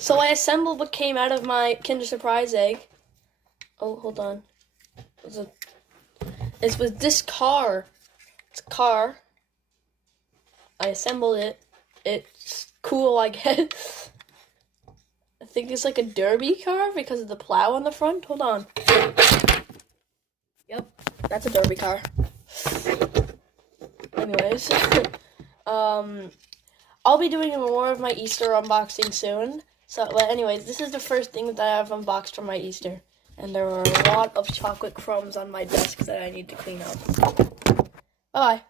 So I assembled what came out of my Kinder Surprise egg. Oh, hold on. It was this car. It's a car. I assembled it. It's cool, I guess. I think it's like a derby car because of the plow on the front. Hold on. Yep, that's a derby car. Anyways, I'll be doing more of my Easter unboxing soon. So, but anyways, this is the first thing that I have unboxed from my Easter. And there are a lot of chocolate crumbs on my desk that I need to clean up. Bye-bye.